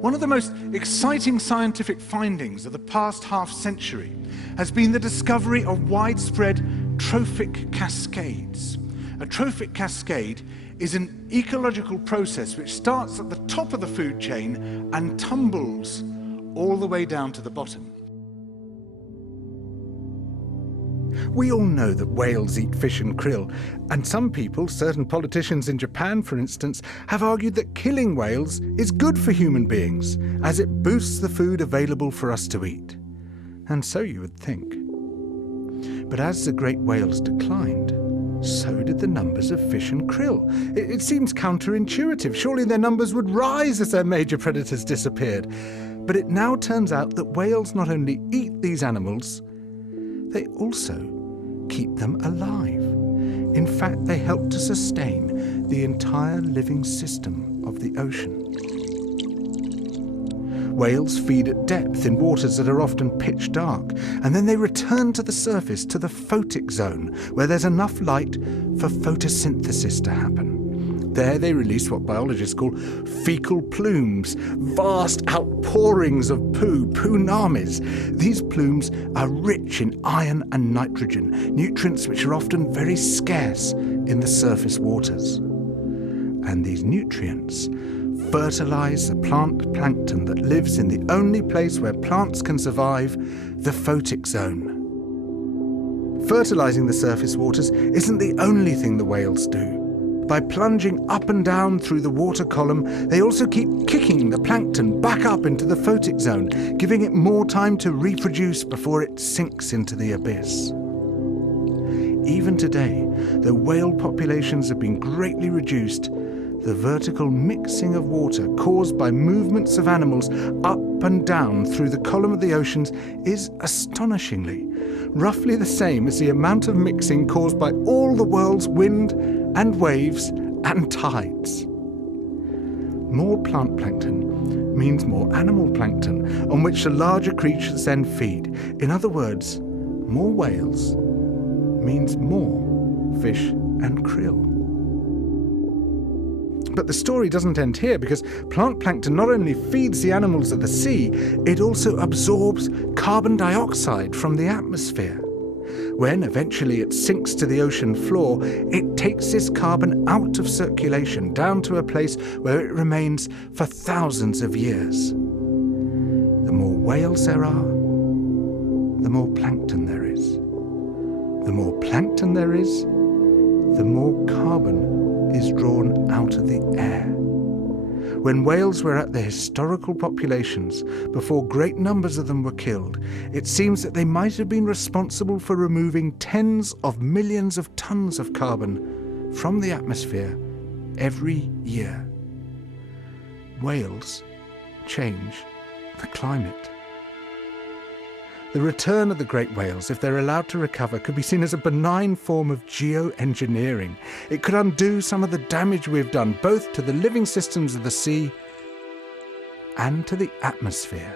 One of the most exciting scientific findings of the past half-century has been the discovery of widespread trophic cascades. A trophic cascade is an ecological process which starts at the top of the food chain and tumbles all the way down to the bottom. We all know that whales eat fish and krill, and some people, certain politicians in Japan for instance, have argued that killing whales is good for human beings, as it boosts the food available for us to eat. And so you would think. But as the great whales declined, so did the numbers of fish and krill. It seems counterintuitive. Surely their numbers would rise as their major predators disappeared. But it now turns out that whales not only eat these animals, they also keep them alive. In fact, they help to sustain the entire living system of the ocean. Whales feed at depth in waters that are often pitch dark, and then they return to the surface, to the photic zone, where there's enough light for photosynthesis to happen. There they release what biologists call fecal plumes, vast outpourings of poo, poonamis. These plumes are rich in iron and nitrogen, nutrients which are often very scarce in the surface waters. And these nutrients fertilize the plant plankton that lives in the only place where plants can survive, the photic zone. Fertilizing the surface waters isn't the only thing the whales do. By plunging up and down through the water column, they also keep kicking the plankton back up into the photic zone, giving it more time to reproduce before it sinks into the abyss. Even today, though whale populations have been greatly reduced, the vertical mixing of water caused by movements of animals up and down through the column of the oceans is astonishingly roughly the same as the amount of mixing caused by all the world's wind and waves and tides. More plant plankton means more animal plankton, on which the larger creatures then feed. In other words, more whales means more fish and krill. But the story doesn't end here, because plant plankton not only feeds the animals of the sea, it also absorbs carbon dioxide from the atmosphere. When eventually it sinks to the ocean floor, it takes this carbon out of circulation down to a place where it remains for thousands of years. The more whales there are, the more plankton there is. The more plankton there is, the more carbon is drawn out of the air. When whales were at their historical populations, before great numbers of them were killed, it seems that they might have been responsible for removing tens of millions of tons of carbon from the atmosphere every year. Whales change the climate. The return of the great whales, if they're allowed to recover, could be seen as a benign form of geoengineering. It could undo some of the damage we've done, both to the living systems of the sea and to the atmosphere.